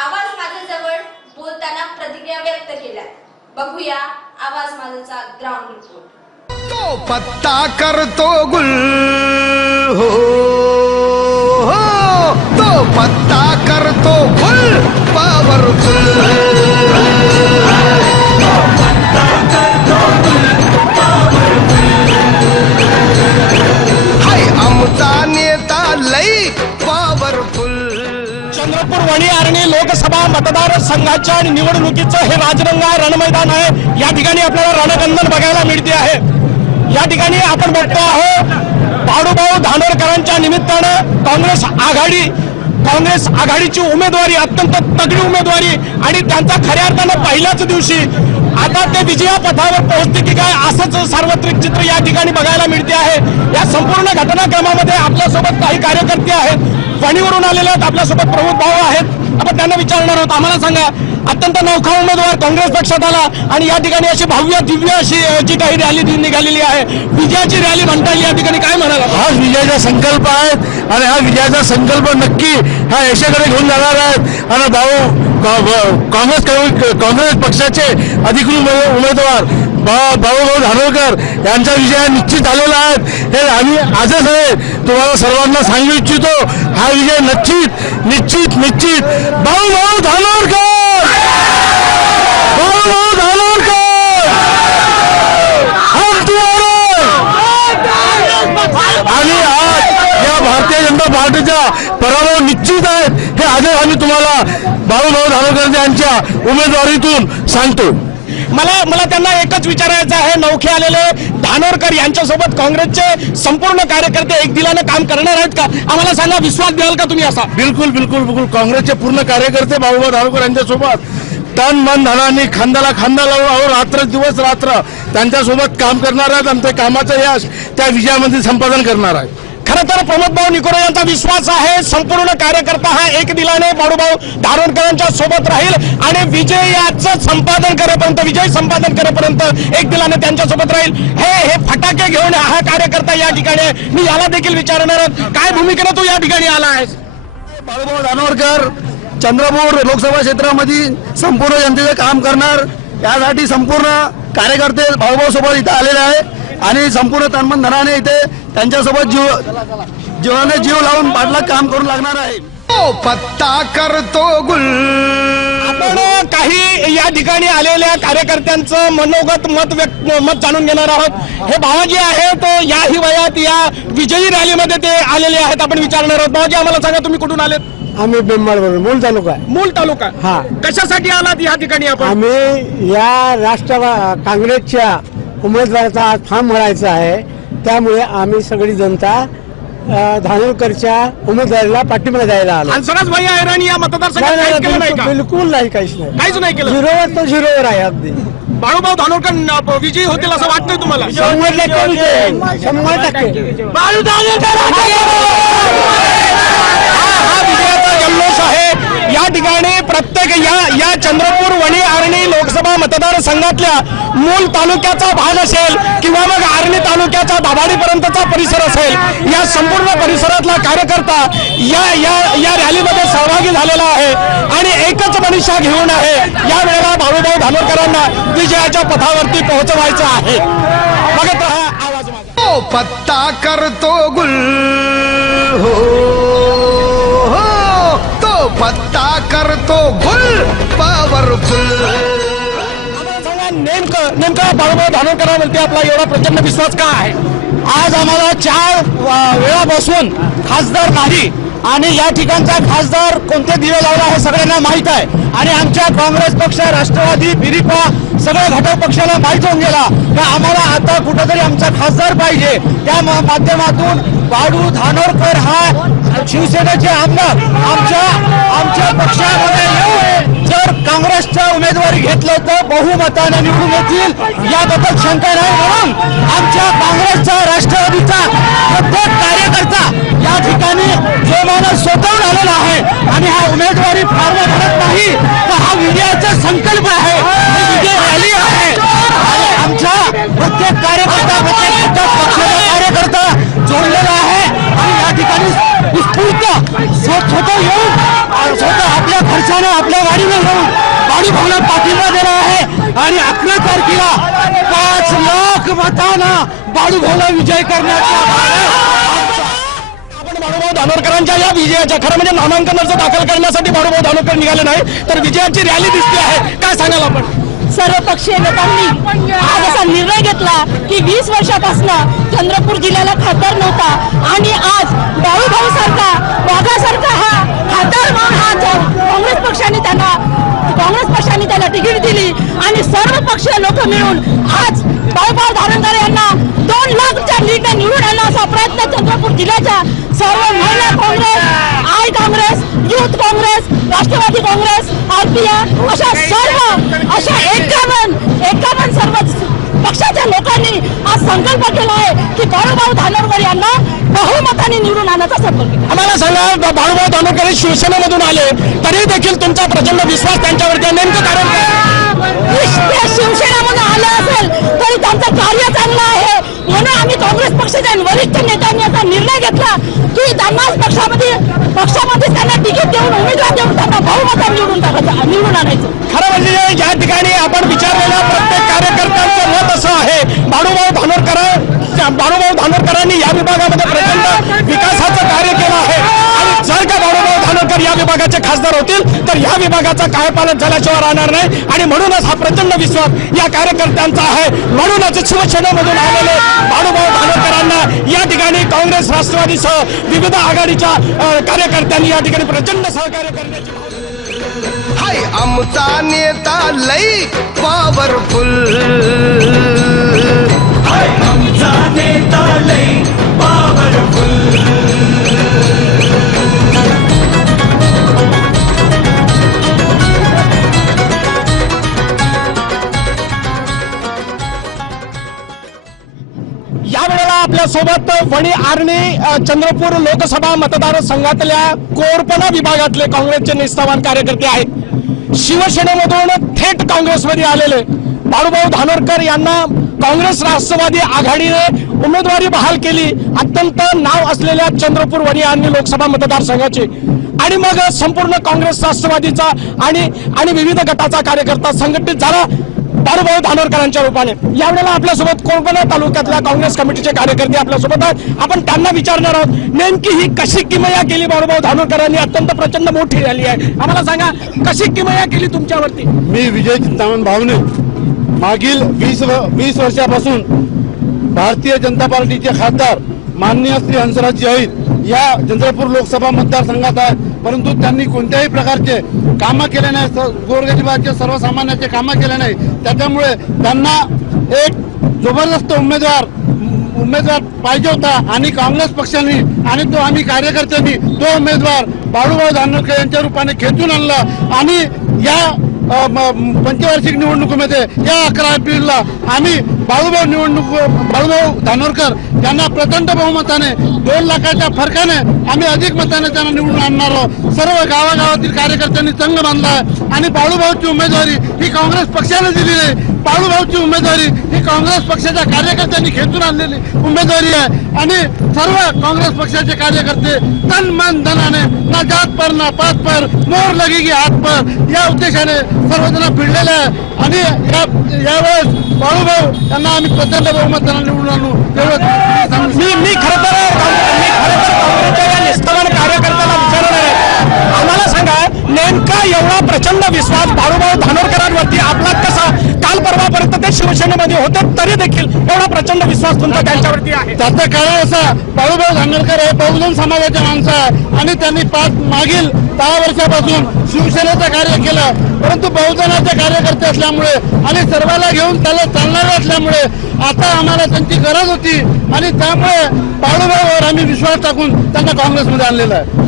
अशा अनेकांनी आवाज माझ्याजवळ बोलताना प्रतिक्रिया व्यक्त केल्या. बघूया आवाज माझाचा ग्राउंड रिपोर्ट तो पत्ता करतो गुल हो हो. तो पत्ता करतो गुल पॉवरफुल हाय वणी आर्णी लोकसभा मतदारसंघाच्या निवडणुकीचं हे राजरंगा रणमैदान आहे. या ठिकाणी आपल्याला रणकंदन बघायला मिळते आहे. या ठिकाणी आपण बघतो आहोत पाडूभाऊ धानोरकरांच्या निमित्तानं काँग्रेस आघाडी काँग्रेस आघाडीची उमेदवारी अत्यंत तगडी उमेदवारी आणि त्यांचा खऱ्या अर्थानं पहिल्याच दिवशी आता ते विजया पथावर पोहोचते की काय असंच सार्वत्रिक चित्र या ठिकाणी बघायला मिळते आहे. या संपूर्ण घटनाक्रमामध्ये आपल्यासोबत काही कार्यकर्ते आहेत. वणीवरून आलेले आहेत आपल्यासोबत प्रमुख भाऊ आहेत. आपण त्यांना विचारणार आहोत. आम्हाला सांगा अत्यंत नौखा उमेदवार काँग्रेस पक्षात आला आणि या ठिकाणी अशी भव्य दिव्य अशी जी काही रॅली निघालेली आहे. विजयाची रॅली म्हणता येईल या ठिकाणी काय म्हणाला हाच विजयाचा संकल्प आहेत आणि हा विजयाचा संकल्प नक्की हा यशाकडे घेऊन जाणार आहेत आणि भाऊ काँग्रेस काँग्रेस पक्षाचे अधिकृत उमेदवार भा- भाऊभाऊ धानोरकर यांचा विजय निश्चित झालेला आहे. हे आम्ही आजच आहे तुम्हाला सर्वांना सांगू इच्छितो हा विजय निश्चित निश्चित निश्चित. भाऊ भाऊ धानोरकर भाऊ भाऊ धानोरकर आणि आज या भारतीय जनता पार्टीचा पराभव निश्चित आहे हे आजच आम्ही तुम्हाला भाऊ भाऊ धानोरकर यांच्या उमेदवारीतून सांगतो. मला मला त्यांना एकच विचारायचं आहे. नौखे आलेले धानोरकर यांच्यासोबत काँग्रेसचे संपूर्ण कार्यकर्ते एक दिलानं काम करणार आहेत का? आम्हाला सांगा विश्वास द्याल का तुम्ही असा? बिलकुल बिलकुल बिलकुल. काँग्रेसचे पूर्ण कार्यकर्ते भाऊभाऊ धानोरकर यांच्यासोबत. तन मन धनाने खांद्याला खांदा लावून अहो रात्र दिवस रात्र त्यांच्यासोबत काम करणार आहेत आणि त्या कामाचं यश त्या विजयामध्ये संपादन करणार आहे खरं तर प्रमोदभाऊ निकोरे यांचा विश्वास आहे. संपूर्ण कार्यकर्ता हा एक दिलाने बाळूभाऊ धारणकरांच्या सोबत राहील आणि विजयाचं संपादन करेपर्यंत विजय संपादन करेपर्यंत एक दिलाने त्यांच्यासोबत राहील. हे हे फटाके घेऊन हा कार्यकर्ता या ठिकाणी मी याला देखील विचारणार काय भूमिकेनं तू या ठिकाणी आला आहेस? बाळूभाऊ धानोरकर चंद्रपूर लोकसभा क्षेत्रामध्ये संपूर्ण जनतेचं काम करणार. यासाठी संपूर्ण कार्यकर्ते भाऊभाऊ सोबत इथं आलेले आहे आणि संपूर्ण तन्मन धनाने इथे त्यांच्यासोबत जीव जीवाने जीव लावून पाठला काम करून लागणार आहे. पत्ता करतो गुल. आपण काही या ठिकाणी आलेल्या कार्यकर्त्यांचं मनोगत मत व्यक्त मत जाणून घेणार आहोत. हे भावाजी आहेत याही वयात या विजयी रॅलीमध्ये ते आलेले आहेत आपण विचारणार आहोत. भावाजी आम्हाला सांगा तुम्ही कुठून आलेत? आम्ही बेंबाळवरून मूल तालुका आहे. मूल तालुका. हा. कशासाठी आलात या ठिकाणी आपण? आम्ही या राष्ट्र काँग्रेसच्या उमेदवाराचा आज फॉर्म भरायचा आहे. त्यामुळे आम्ही सगळी जनता धानोरकरच्या उमेदवारीला पाठिंबा द्यायला आलो. हंसराज भाई ऐराणी या मतदारसंघात नाही, काहीच केलं नाही नाही, का? बिलकुल नाही काहीच नाही. काहीच नाही केलं. झिरोवर तो झिरोवर आहे अगदी. बाळूभाऊ धानोरकर न- विजयी होतील असं वाटतंय तुम्हाला? शंभर टक्के विजय. शंभर टक्के. बाळू हा हा विजयाचा जल्लोष आहे. या ठिकाणी प्रत्येक या या चंद्रपूर वणी आर्णी लोकसभा मतदारसंघातल्या मूल तालुक्याचा भाग असेल किंवा मग आर्णी तालुक्याचा दाभाडीपर्यंतचा परिसर असेल या संपूर्ण परिसरातला कार्यकर्ता या या या रॅलीमध्ये सहभागी झालेला आहे. आणि एकच मनीषा घेऊन आहे. या वेळेला भाऊभाऊ धानोरकरांना विजयाच्या पथावरती पोहोचवायचं आहे. बघत राहा आवाज तो पत्ता करतो गुल. बाळूभाऊ धानोरकरांवरती आपला एवढा प्रचंड विश्वास का आहे? आज आम्हाला चार वेळा बसून खासदार नाही आणि या ठिकाणचा खासदार कोणते दिवे लावला हे सगळ्यांना माहीत आहे. आणि आमच्या काँग्रेस पक्ष राष्ट्रवादी बिरिपा सगळ्या घटक पक्षाला माहीत होऊन गेला का आम्हाला आता कुठंतरी आमचा खासदार पाहिजे. त्या माध्यमातून बाळू धानोरकर हा शिवसेनेचे आमदार आमच्या आमच्या पक्षामध्ये येऊ जर काँग्रेसच्या उमेदवारी घेतलं तर बहुमताने निवडून येतील. याबद्दल शंका नाही म्हणून आमच्या काँग्रेसचा राष्ट्रवादीचा प्रत्येक कार्यकर्ता या ठिकाणी जोमानं स्वतःहून आलेला आहे. आणि हा उमेदवारी फार्म भरत नाही. तर हा विजयाचा संकल्प आहे. ही विजय रॅली आहे. आणि आमच्या प्रत्येक कार्यकर्ता प्रत्येक पक्षाचा कार्यकर्ता जोडलेला आहे. आणि या ठिकाणी उत्स्फूर्त स्वतः बाळू भाऊला पाठिंबा देणार आहे. आणि अकरा तारखेला पाच लाख मतांना बाळू भाऊला विजय करण्याचा बाळूभाऊ धानोरकरांच्या या विजयाच्या खरं म्हणजे नामांकन अर्ज दाखल करण्यासाठी बाळूभाऊ धानोरकर निघाले नाही तर विजयाची रॅली दिसते आहे. काय सांगाल आपण? सर्वपक्षीय नेत्यांनी आज असा निर्णय घेतला की वीस वर्षापासून चंद्रपूर जिल्ह्याला खासदार नव्हता. आणि आज बाळूभाऊ सारखा वाघासारखा हा म्हणून हा काँग्रेस पक्षाने त्यांना काँग्रेस पक्षाने त्याला तिकीट दिली आणि सर्व पक्षीय लोक मिळून आज बाळूभाऊ धारणकर यांना दोन लाखच्या लीडने निवडून आणला असा प्रयत्न चंद्रपूर जिल्ह्याच्या सर्व Mahila Congress I Congress youth Congress Rashtrawadi Congress RPI अशा सर्व अशा एकावन्न एकावन्न सर्व पक्षाच्या लोकांनी आज संकल्प केला आहे की बाळूभाऊ धानोरकर यांना बहुमताने निवडून आणण्याचा संकल्प केला. आम्हाला सांगा बाळूभाऊ धानोरकर शिवसेनेमधून आले तरी देखील तुमचा प्रचंड विश्वास त्यांच्यावरती. नेमकं कारण शिवसेनेमध्ये आले असेल तरी त्यांचं कार्य चांगलं आहे. म्हणून आम्ही काँग्रेस पक्षाच्या वरिष्ठ नेत्यांनी असा निर्णय घेतला की त्यांनाच पक्षामध्ये पक्षामध्ये त्यांना तिकीट देऊन उमेदवार देऊन त्यांना बहुमतात निवडून टाकायचं निवडून आणायचं. खरं म्हणजे ज्या ठिकाणी आपण विचारलेल्या प्रत्येक कार्यकर्त्यांचं मत असं आहे. बाळूभाऊ धानोरकर बाळूभाऊ धानोरकरांनी या विभागामध्ये प्रचंड विकासाचं कार्य केलं आहे आणि जर का बाळूभाऊ धानोरकर या विभागाचे खासदार होतील तर या विभागाचा कायपालट झाल्याशिवाय राहणार नाही. आणि म्हणूनच हा प्रचंड विश्वास या कार्यकर्त्यांचा आहे. म्हणूनच शिवसेनेमधून आलेले बाळूभाऊ धानोरकरांना या ठिकाणी काँग्रेस राष्ट्रवादीसह विविध आघाडीच्या कार्यकर्त्यांनी या ठिकाणी प्रचंड सहकार्य करण्याची हाय आमचा नेता लई पॉवरफुल यावेळेला आपल्यासोबत वणी आर्णी चंद्रपूर लोकसभा मतदारसंघातल्या कोरपणा विभागातले काँग्रेसचे निष्ठावान कार्यकर्ते आहेत. शिवसेनेमधून थेट काँग्रेसमध्ये आलेले बाळूभाऊ धानोरकर यांना काँग्रेस राष्ट्रवादी आघाडीने उमेदवारी बहाल केली. अत्यंत नाव असलेल्या चंद्रपूर वणी आर्णी लोकसभा मतदारसंघाची. आणि मग संपूर्ण काँग्रेस राष्ट्रवादीचा आणि आणि विविध गटाचा कार्यकर्ता संघटित झाला. बाळूभाऊ धानोरकरांच्या रूपाने. यावेळेला आपल्यासोबत कोणकोणत्या तालुक्यातल्या काँग्रेस कमिटीचे कार्यकर्ते आपल्यासोबत आहेत. आपण त्यांना विचारणार आहोत नेमकी ही कशी किमया केली बाळूभाऊ धानोरकरांनी अत्यंत प्रचंड मोठी रॅली आहे. आम्हाला सांगा कशी किमया केली तुमच्यावरती? मी विजय चिंतामण भावने. मागील वीस वीस वर्षापासून भारतीय जनता पार्टीचे खासदार माननीय श्री हंसराज अहिर या चंद्रपूर लोकसभा मतदारसंघात आहे. परंतु त्यांनी कोणत्याही प्रकारचे कामं केले नाही स- गोरगरिबाचे सर्वसामान्याचे कामं केले नाही. त्याच्यामुळे त्यांना एक जबरदस्त उमेदवार उमेदवार पाहिजे होता. आणि काँग्रेस पक्षाने आणि तो आम्ही कार्यकर्त्यांनी तो उमेदवार बाळूभाऊ धानोरकर यांच्या रूपाने खेचून आणला. आणि या पंचवार्षिक निवडणुकीमध्ये या अकरा एप्रिलला आम्ही बाळूभाऊ निवडणूक बाळूभाऊ धानोरकर यांना प्रचंड बहुमताने दोन लाखाच्या फरकाने आम्ही अधिक मताने त्यांना निवडून आणणार आहोत. सर्व गावागावातील कार्यकर्त्यांनी संघ बांधला आहे. आणि बाळूभाऊची उमेदवारी ही काँग्रेस पक्षाने दिलेली आहे. बाळूभाऊची उमेदवारी ही काँग्रेस पक्षाच्या कार्यकर्त्यांनी खेचून आणलेली उमेदवारी आहे. आणि सर्व काँग्रेस पक्षाचे कार्यकर्ते तन मन धनाने ना जात पर ना पात पर मोर लगेगी हात पर या उद्देशाने सर्वजण भिडलेले आहे. आणि यावेळेस बाळूभाऊ त्यांना आम्ही प्रचंड बहुमताला निवडून आणू. एवढं मी मी खरं तर मी खरं तर काँग्रेसच्या या निष्ठावान कार्यकर्त्याला विचारलं आहे. आम्हाला सांगा नेमका एवढा प्रचंड विश्वास बाळूभाऊ धानोरकरांवरती आपला कसा काल परवापर्यंत ते शिवसेनेमध्ये होते तरी देखील एवढा प्रचंड विश्वास तुमचा त्यांच्यावरती आहे. त्याचं कारण असा बाळूभाऊ धानोरकर हे बहुजन समाजाचे माणसं आहे. आणि त्यांनी पाच मागील दहा वर्षापासून शिवसेनेचं कार्य केलं. परंतु बहुजनाचे कार्यकर्ते असल्यामुळे आणि सर्वाला घेऊन त्याला चालणारे असल्यामुळे आता आम्हाला त्यांची गरज होती. आणि त्यामुळे बाळूभाऊवर आम्ही विश्वास टाकून त्यांना काँग्रेसमध्ये आणलेला आहे.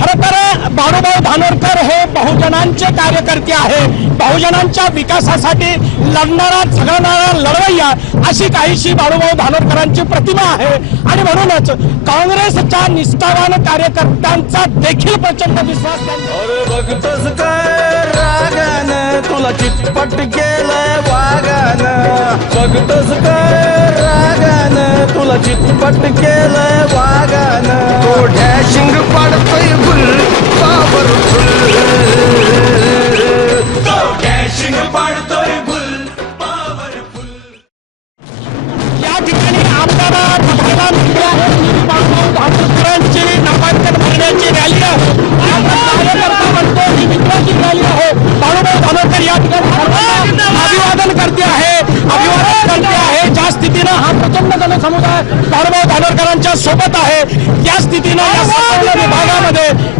खरं तर बाळूभाऊ धानोरकर हे बहुजनांचे कार्यकर्ते आहे बहुजनांच्या विकासासाठी लढणारा झगडणारा लढवय्या अशी काहीशी बाळूभाऊ धानोरकरांची प्रतिमा आहे. आणि म्हणूनच काँग्रेसच्या निष्ठावान कार्यकर्त्यांचा देखील प्रचंड विश्वास त्यांचा अरे बघतोस काय रागानं तुला चिटपट केलंय वागानं. बघतोस काय रागानं तुला चिटपट केलंय वागानं. तो डॅशिंग पाडतोय பாபரும் जनसमुदाय बाळूभाऊ धानोरकरांच्या सोबत आहे. त्या स्थितीनं या संपूर्ण विभागामध्ये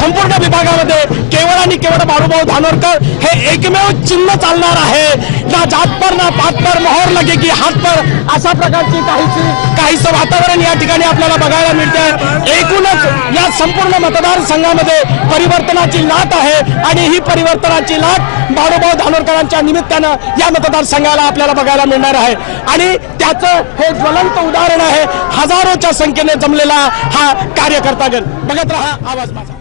संपूर्ण विभागामध्ये केवळ आणि केवळ बाळूभाऊ धानोरकर हे एकमेव चिन्ह चालणार आहे. ना जातपर ना पातपर मोहर लगे की हातपर अशा प्रकारची काहीची काहीसं वातावरण या ठिकाणी आपल्याला बघायला मिळते एकूणच या संपूर्ण मतदारसंघामध्ये परिवर्तनाची लाट आहे आणि ही परिवर्तनाची लाट बाळूभाऊ धानोरकरांच्या निमित्तानं या मतदारसंघाला आपल्याला बघायला मिळणार आहे. आणि त्याचं हे ज्वलंत उदाहरण आहे हजारोच्या संख्येने जमलेला हा कार्यकर्तागण बघत राहा आवाज माझा.